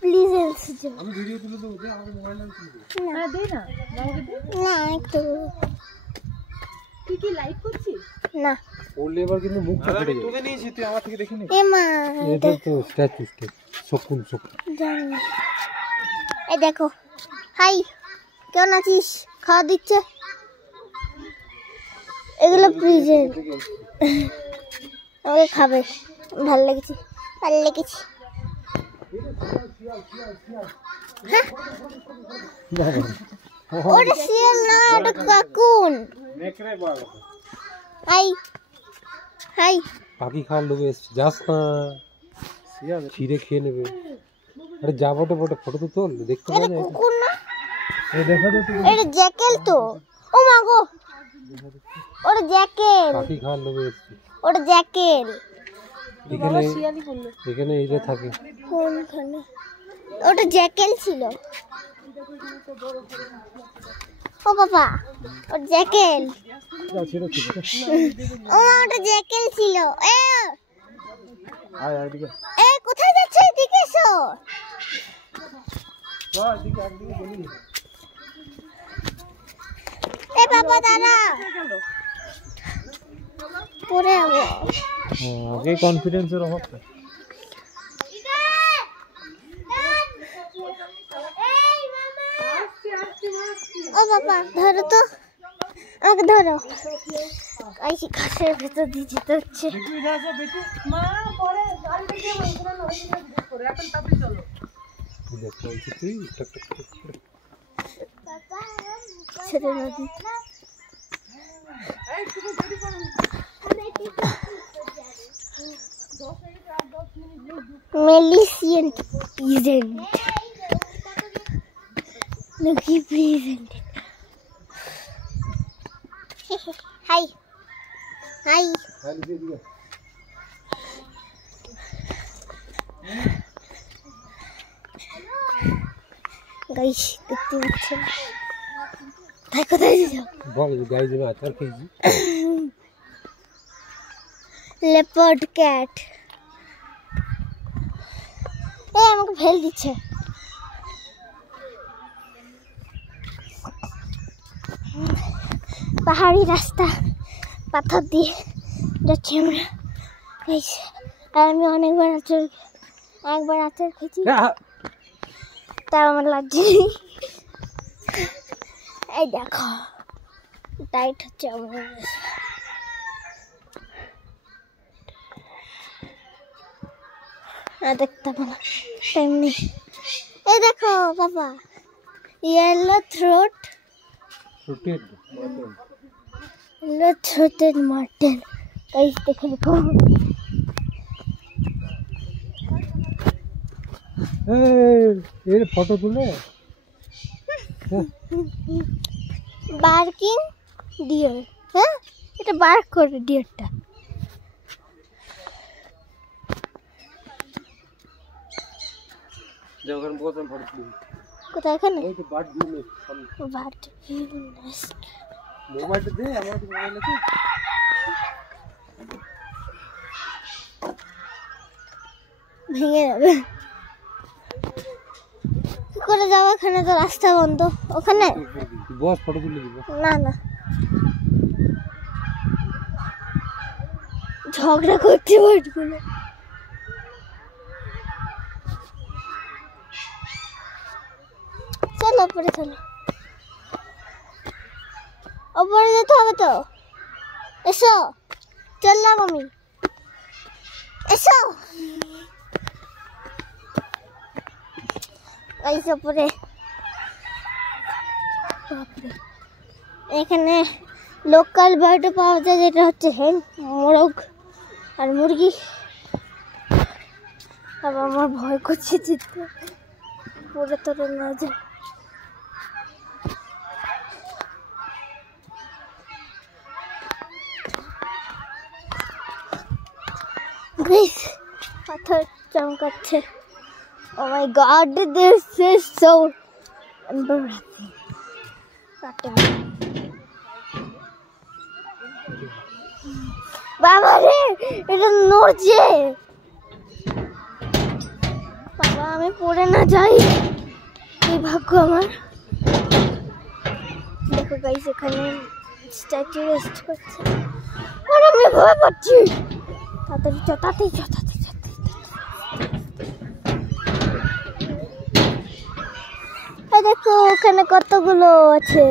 Please এসে আমি video তুলে দেবো, দে আমাকে মোবাইল নাম্বার তুলে দে। না দে না, না একটু কি লাইভ করছিস? না বললে এবার কিন্তু মুখটা ফেটে যাবে। তুলে নিয়েছি তুই আমার থেকে দেখে নি। এ মা এটা তো স্ট্যাচু শকুন জানি। এই দেখো, হাই কেমন আছিস? খাওয়া দিচ্ছে। এগুলো প্রেজেন্ট, আমাকে খাবে। ভালো লেগেছে, ভালো লেগেছে। হ্যাঁ ওটা শিয়াল না, ওটা কাকুন। হাই হাই পাখি খাওয়ার লোভে এসছে, যাস না, শিয়াল ছিঁড়ে খেয়ে নেবে। আরে যা বটে বটে, ফটো তো তোল, দেখতে পাওয়া যায়। কুকুর না, এই দেখা তো, এটা জ্যাকেল তো। ও মা গো, ওটা জ্যাকেল, পাখি খাওয়ার লোভে এসছে। ওটা জ্যাকেল। এখানে এইটা থাকে। কোনখানে? ওটা জ্যাকেল ছিল। ও বাবা, ওটা জ্যাকেল। ও ওটা জ্যাকেল ছিল। এ কোথায় যাচ্ছে? এদিকে এসো। এ বাবা দাঁড়া, পরে যাবো। আগে কনফিডেন্সের অভাব। ও বাবা ধরো তো, আমাকে ধরো। এই ঘাসের ভেতর দিয়ে যেতে হচ্ছে। ছেড়ে নদী Maleficent present. Lucky present. Hi. Hi. Guys, দেখতে পাচ্ছেন? তাই কোথায় যাও? বল গাইজ আমি আচার খেয়েছি। Leopard cat. আমাকে ফেল দিচ্ছে। পাহাড়ি রাস্তা, পাথর দিয়ে যাচ্ছি আমরা। আর আমি একবার আচার খেয়েছি, তাও আমার লাগছে। এই দেখো টাইট হচ্ছে আমার। দেখতে পাবো টাইম নেই। এই দেখো বাবা, ইয়েলো থ্রোটেড মাটন। গাইস দেখে দেখো, এর ফটো তুলে। Barking deer. হ্যাঁ এটা বার্ক করে ডিয়ারটা। কোথায়? এখানে মোবাইলটা দে আমার মোবাইল আছে। ভেঙে যাবে। কি করে যাবো? এখানে তো রাস্তা বন্ধ। ওখানে বস ফটো তুলে দিব। না না, ঝগড়া করতে পারবো না। চলো ওপরে, চলো ওপরে যেতে হবে তো। এসো, চললাম আমি। এসো ওপরে। এখানে লোকাল বার্ড পাওয়া যায়, যেটা হচ্ছে হেন, মোরগ আর মুরগি। আবার আমার ভয় করছে যেতে, পরে তোরে না যায়। পাথর চমকাচ্ছে। Oh my god, this is so embarrassing. বাবা রে, এটা নড়ছে। আমি পড়ে না যাই, এই ভাগ্য আমার। দেখো গাইস এখানে স্ট্যাচু রেস্ট করছে, আর আমি ভয় পাচ্ছি। তাড়াতাড়ি চ, তাড়াতাড়ি চ, তাড়াতাড়ি চ। এই দেখো ওখানে কতগুলো আছে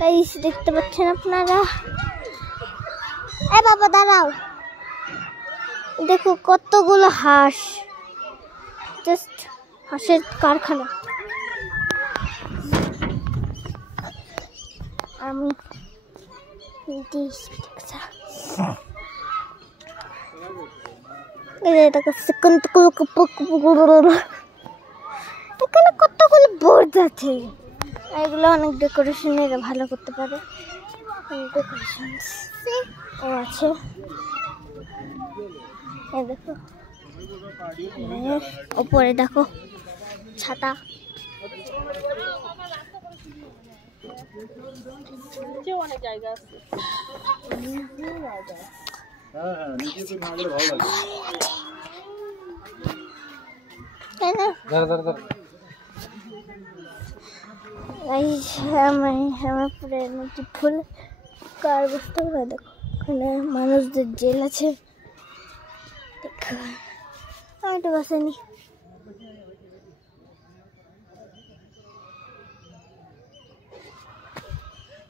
গাইস, দেখতে পাচ্ছেন আপনারা? এ বাবা দাঁড়াও, দেখো কতগুলো হাঁস, জাস্ট হাঁসের কারখানা। আমি এখানে কতগুলো বোর্ড আছে, এগুলো অনেক ডেকোরেশন এরা ভালো করতে পারে। ডেকোরেশন ও আছে, দেখো ওপরে দেখো ছাতা। অনেক জায়গা আছে। ফুল কার বুঝতে পারে, দেখো ওখানে মানুষদের জেল আছে। আমি তো বসেনি।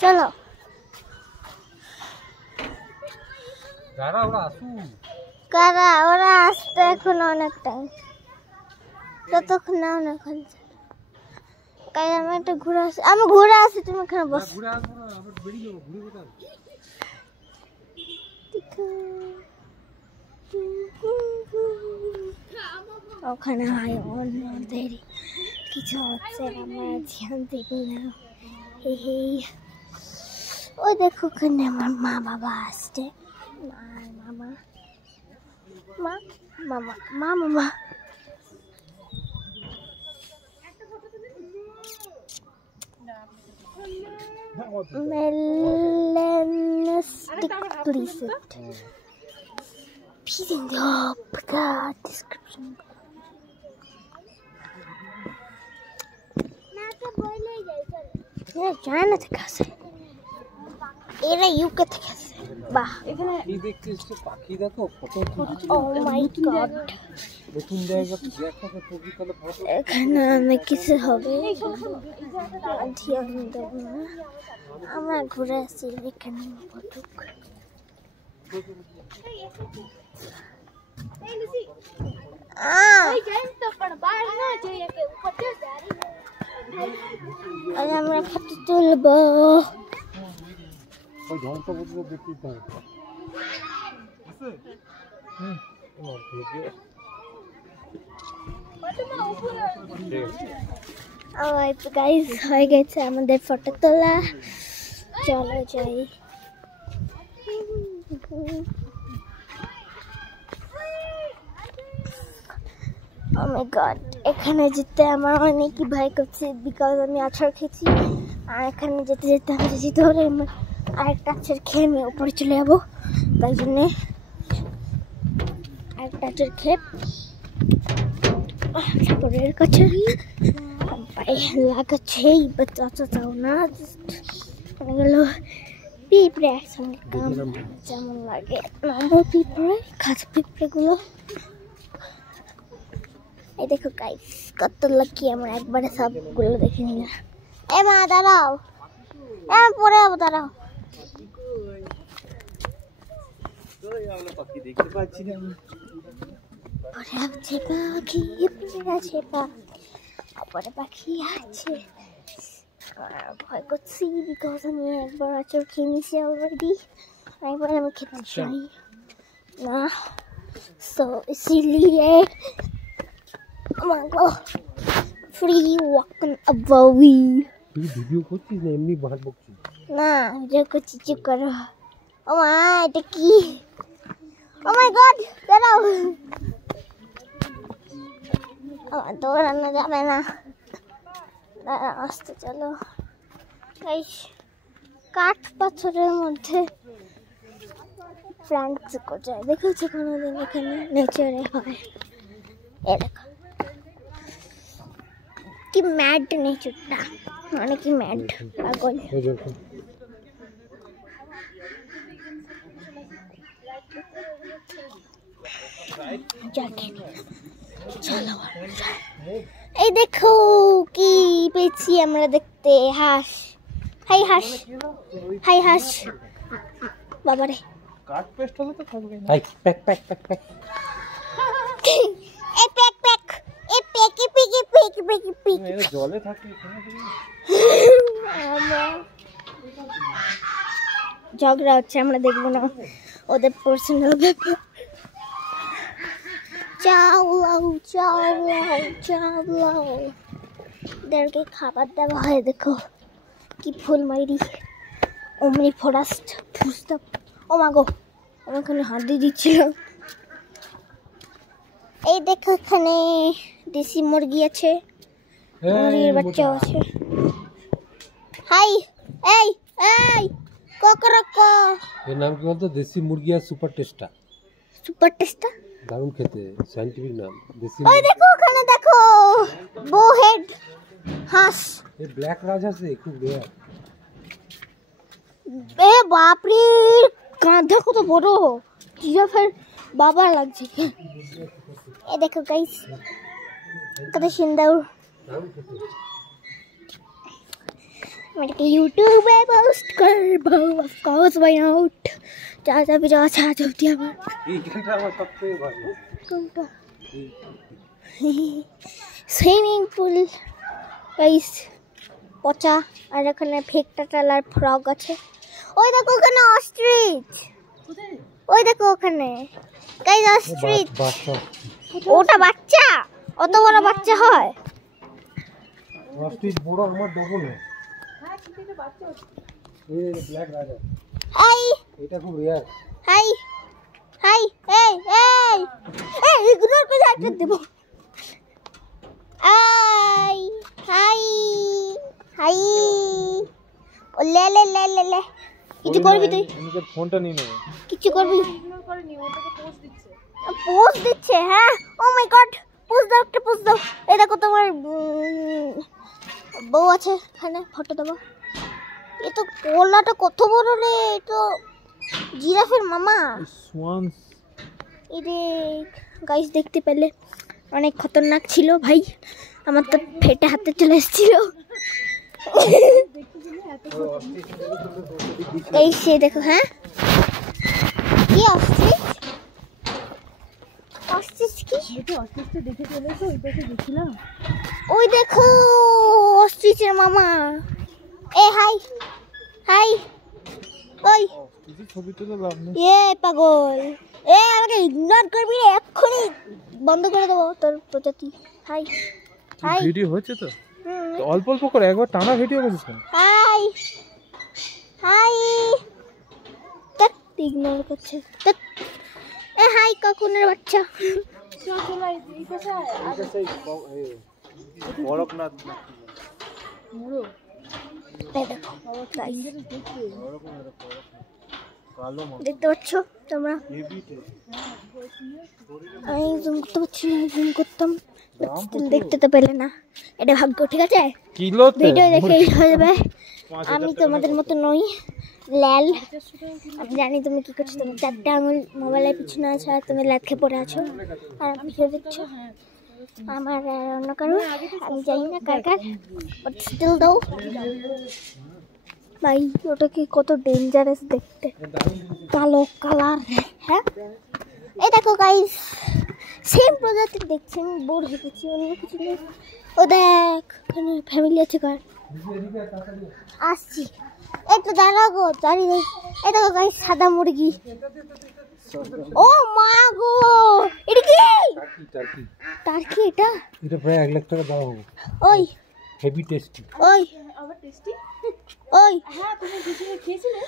চলো কারা ওরা আসতে এখন অনেক টাইম, ততক্ষণ না অনেক। আমি একটা ঘুরে আসি, আমি ঘুরে আসি, তুমি এখানে বস। ওখানে হয় অন্যদের কিছু হচ্ছে, আমরা ধ্যান দেখি না। ওই দেখো ওখানে আমার মা বাবা আসছে, মামা মা মামা মা মামা। Melanistic placement. Please in the description. জানা থেকে আসে, এরা ইউকে থেকে আসে। বাহ, এখানে কি দেখছিস? পাখি দেখো, ফটো। ও মাই গড, নতুন জায়গা দেখাতে ছবি তাহলে ফটো। এখানে অনেক কিছু হবে, ধ্যান দেব না, আমরা ঘুরে আসি। এখানে ফটো আমরা ফটো তুলবো। গাইস হয়ে গেছে আমাদের ফটো তোলা, চলো যাই। Oh my god, এখানে যেতে আমার অনেকই ভয় করছে, বিকজ আমি আছাড় খেয়েছি। আর এখানে যেতে যেতে আমি যদি ধরে আরেকটা আছাড় খেয়ে আমি উপরে চলে যাবো, তাই জন্যে আরেকটা আছাড় খেয়ে তারপরের কাছে পায়ে লাগাচ্ছেই, বাচ্চাও না গেল পিঁপড়ে একসঙ্গে কাম যেমন লাগে, নম্বর পিঁপড়ে খাঁচা পিঁপড়েগুলো। এই দেখো গাইস কত লাকি, আমরা একবারে সবগুলো দেখে নিলাম। এ মা দাঁড়াও, পরে যাবো, দাঁড়াও। দেখতে পাচ্ছি না, পরে আছে পাখি, পরে আছে পাখি, পরে পাখি আছে। ভয় করছি বিকজ আমি একবার আচর খেয়ে নিয়েছি অলরেডি, একবার আমি খেতে চাই না, সো ইসলিয়ে ফ্রি ওয়াকিং অ্যাওয়ে। তুই ভিডিও করছিস না এমনি বাদ বকছিস? না ভিডিও করছি, চুপ করো। ও মা এটা কি? ও মাই গড, দাঁড়াও, দৌড়ানো যাবে না, দাঁড়াও আসতে। চলো গাইস, কাঠ পাথরের মধ্যে ফ্রান্স কোথায় দেখেছি কোনোদিন এখানে নেচারে হয় এ দেখো কি ম্যাড নেচারটা মানে কি ম্যাড পাগল চলো এই দেখো কি পেয়েছি আমরা দেখতে হাঁস হাই হাঁস হাই হাঁস বাবারে কাট পেস্ট হলে তো থাকবে না হাই প্যাক প্যাক প্যাক প্যাক এ প্যাক প্যাক এ পেকি পেকি পেকি পেকি পেকি এরা জলে থাকে ঝগড়া হচ্ছে আমরা দেখবো না ওদের পার্সোনাল ব্যাপার চাও চাও ওদেরকে খাবার দেওয়া হয় দেখো কি ফুল মাইরি অমনি ফরেস্ট ফুসতে ও মাগো আমার এখানে হাত দিয়ে দিচ্ছিল এই দেখো এখানে দেশি মুরগি আছে মুরগির বাচ্চা আছে হাই এই এই কোকরকো এর নাম কি বলতো দেশি মুরগি আর সুপার টেস্টা সুপার টেস্টা দারুণ খেতে সাইন্টিফিক নাম দেশি ওই দেখো ওখানে দেখো বো হেড হাঁস এই ব্ল্যাক রাজহাঁস খুব রেয়ার এ বাপরে কাঁধা কত বড় জিরাফের বাবা লাগছে এ দেখো গাইস কত সুন্দর मैं यूट्यूब पे पोस्ट कर ऑफ कोर्स व्हाई नॉट चाचा भी चाचा चलती है এই গানটা আমার সবথেকে ভালো কোনটা সুইমিং পুল গাইস পচা আর এখানে ফেকটা টালার ফ্রগ আছে ওই দেখো ওখানে অস্ট্রিচ ওই দেখো ওখানে গাইস অস্ট্রিচ বাচ্চা ওটা বাচ্চা অত বড় বাচ্চা হয় অস্ট্রিচ বড় আমার ডবল হয় এই ব্ল্যাক রাজা হাই এটা খুব রেয়ার হাই হাই এই এই এই ইগনোর করে একটা দেব আই হাই হাই ও লে লে লে লে লে কিছু করবি তুই নিজের ফোনটা নিয়ে নেবে কিছু করবি পোস্ট দিচ্ছে হ্যাঁ ও মাই গড পোস্ট দাও একটা পোস্ট দাও এই দেখো তোমার বউ আছে এখানে ফটো দেবো এ তো কোলাটা কত বড় রে এ তো জিরাফের মামা সোয়ান্স এরে গাইস দেখতে পেলে অনেক খতরনাক ছিল ভাই আমার তো ফেটে হাতে চলে এসেছিল এই সে দেখো হ্যাঁ কি অস্ট্রিচ অস্ট্রিচ কি অস্ট্রিচটা দেখে চলেছো ওই পাশে গেছিলাম ওই দেখো অস্ট্রিচের মামা এ হাই হাই ওই কিছু ছবি তুলে লাভ নেই এ পাগল এ আমাকে ইগনোর করবি রে এক্ষুনি বন্ধ করে দেবো তোর প্রজাতি হাই হাই ভিডিও হচ্ছে তো অল্প অল্প করে একবার টানা ভিডিও করছিস কেন হাই হাই তত ইগনোর করছে তত এ হাই কাকুনের বাচ্চা বড়কনাথ এই দেখো guys, কালো দেখতে পাচ্ছ তোমরা আমি জুম করতে পারছি না জুম করতাম still দেখতে তো পেলে না এটা ভাগ্য ঠিক আছে কিলোতে ভিডিও দেখে হয়ে যাবে আমি তোমাদের মতো নই লাল আমি জানি তুমি কি করছো তুমি চারটে আঙুল মোবাইলের পিছনে আছে আর তুমি ল্যাদ খেয়ে পড়ে আছো আর ভিডিও দেখছো আমার অন্য কারো আমি জানি না কার কার বাট স্টিল দাও ভাই ওটা কি কত ডেঞ্জারাস দেখতে কালো কালার হ্যাঁ এই দেখো গাইস সেম প্রজাতির দেখছেন বোর হয়ে গেছি অন্য কিছু নেই ও দেখ ওখানে ফ্যামিলি আছে কার আসছি একটু দাঁড়াও গো দাঁড়িয়ে এই দেখো গাইস সাদা মুরগি ও মা গো এটা কি টার্কি টার্কি এটা এটা প্রায় 1 লাখ টাকা দাম হবে ওই হেভি টেস্টি ওই আবার টেস্টি ওই হ্যাঁ তুমি বিচিনে খেয়েছিলে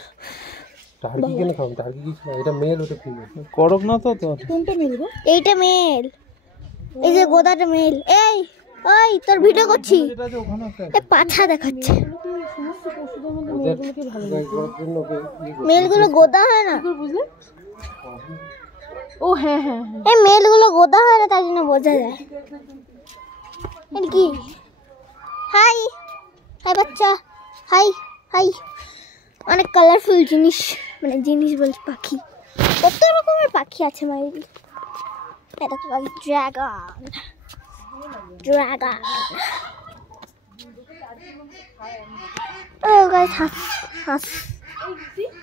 টার্কি কেন খাও টার্কি কি না এটা মেল ওটা ফিমেল করকনাথ তো কোনটা মিলবো এইটা মেল এই যে গোদাটা মেল এই ওই তোর ভিডিও করছি এটা যে ওখানে একটা এ পাছা দেখাচ্ছে সমস্ত পশুদের মধ্যে ওদের মেয়েগুলোকে ভালো গাইড করার জন্য ওকে ইয়ে করতে মেলগুলো গোদা হয় না করে বুঝলে ও হ্যাঁ হ্যাঁ হ্যাঁ এই মেলগুলো গোদা হয় না, তার জন্য বোঝা যায়। এটা কি? হাই হাই বাচ্চা, হাই হাই। অনেক কালারফুল জিনিস, মানে জিনিস বলছি পাখি, কত রকমের পাখি আছে মাইরি। এটা তো ড্রাগন, ড্রাগন। ও গাইস, হাস হাস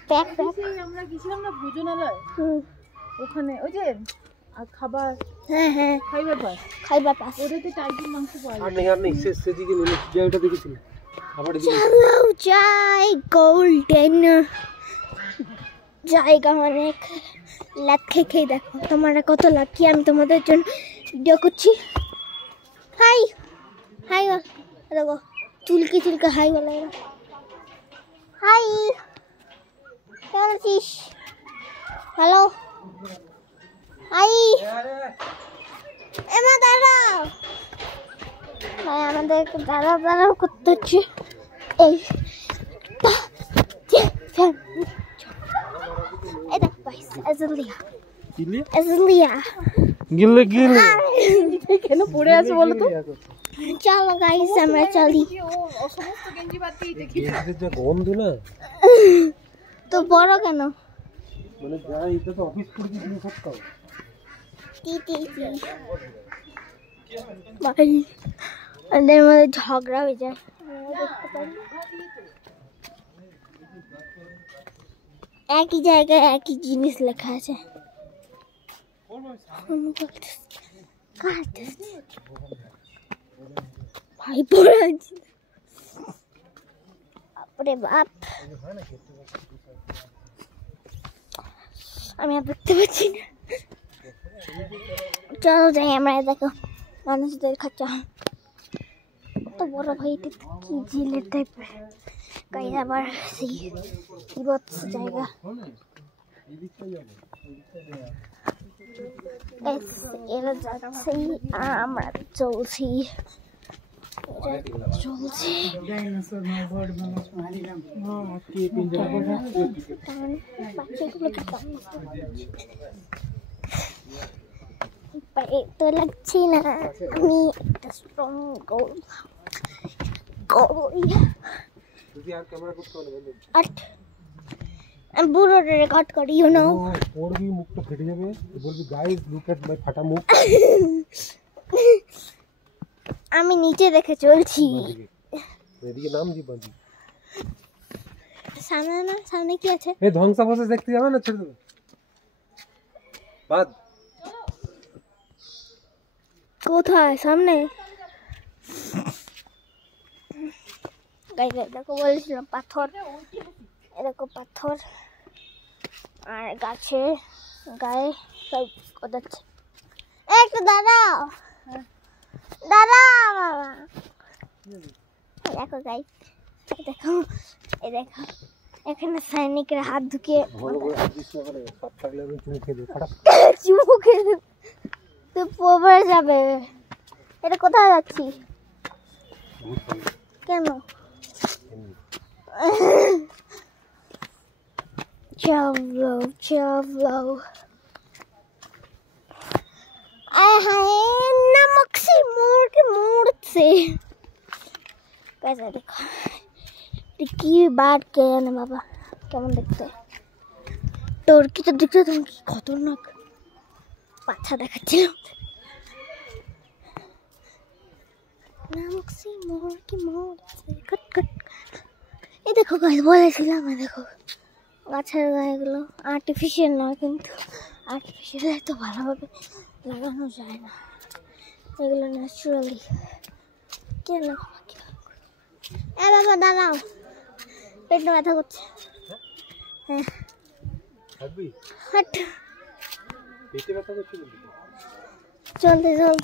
প্যাক প্যাক। আমরা গেছিলাম না ভোজনালয়, ওখানে ওই যে খাবার, হ্যাঁ হ্যাঁ খাইবার পাস, খাইবার পাস। ওটাতে টাইগার মাংস পাওয়া যায়। আর নেই সেদিকে নিয়ে জায়গাটা দেখেছিল আবার এদিকে চলো যাই, গোল্ডেন জায়গা অনেক। লাত খেয়ে খেয়ে দেখো তোমরা কত লাকি, আমি তোমাদের জন্য ভিডিও করছি। হাই হাই দেখো, চুলকে চুলকে হাই বলে। হাই, কেমন আছিস? Hello hi. এমা দাঁড়াও, ভাই আমাদের একটু দাঁড়াও দাঁড়াও করতে হচ্ছে। এই এটা পাইস আজলিয়া, আজলিয়া গিলে গিলে কেন পড়ে আছে বলো তো? চলো গাইস আমরা চলি। ও সমস্ত গেঞ্জি বাদ দিয়ে দেখি এদের যা গন্ধ না, তো বড় কেন? মানে যা এটা তো অফিস করে দিয়ে সব খাও। টি টি টি ভাই, ওদের মধ্যে ঝগড়া হয়ে যায়। একই জায়গায় একই জিনিস লেখা আছে। ভাই পড়ে আছে, বাপরে বাপ, আমি আর দেখতে পাচ্ছি না। চলো যাই আমরা। দেখো মানুষদের খাঁচা কত বড় ভাই, এটা কি জেলের টাইপের গাইজ। আবার সেই বিভৎস জায়গা। এরা যাচ্ছে, আমরা চলছি, চলছি। তো লাগছি না, আমি একটা স্ট্রং গোল যদি আর ক্যামেরা করতে হবে বন্ধু, আমি পুরো রেকর্ড করি, ইউ নো। পড়বি মুখটা ফেটে যাবে, বলবি গাইস লুক এট মাই ফাটা মুখ। আমি নিচে দেখে চলছি। এদিকে নাম দি বাজি, সামনে না, সামনে কি আছে? এই ধ্বংসাবশেষ দেখতে যাবে না, ছেড়ে দেবে বাদ। কোথায়? সামনে গাইস দেখো, বলেছিলাম পাথর, এরকম পাথর আর গাছে গায়ে সব কোদাচ্ছে। একটু দাঁড়াও, দাঁড়াও বাবা। দেখো গাইস, দেখো এই দেখো, এখানে সৈনিকরা হাত ধুকিয়ে ভালো করে হাত দিস না, করে সব থাকলে আমি চুমু খেয়ে দেব, ফাটা। চুমু খেয়ে দেব, তো পড়ে যাবে। এটা কোথায় যাচ্ছি? কেন? চলো চলো। আয় হায়, नमक से मोड़ के मोड़ছে। कैसा देखो, কি বাট কে না বাবা, কেমন দেখতে। তোর কি তো দেখতে তুমি কি খতরনাক পাছা দেখাচ্ছিল। नमक से मोड़ के मोड़ছে, কট কট। এই দেখো গাইস, বলেছিলাম দেখো গাছের গায়েগুলো আর্টিফিশিয়াল নয়, কিন্তু আর্টিফিশিয়াল এত ভালোভাবে লাগানো যায় না, এগুলো ন্যাচারালি। কেন বাবা দাঁড়াও, পেটে ব্যথা করছে। হ্যাঁ থাকবি হাট, পেটে ব্যথা করছে, চলতে চলতে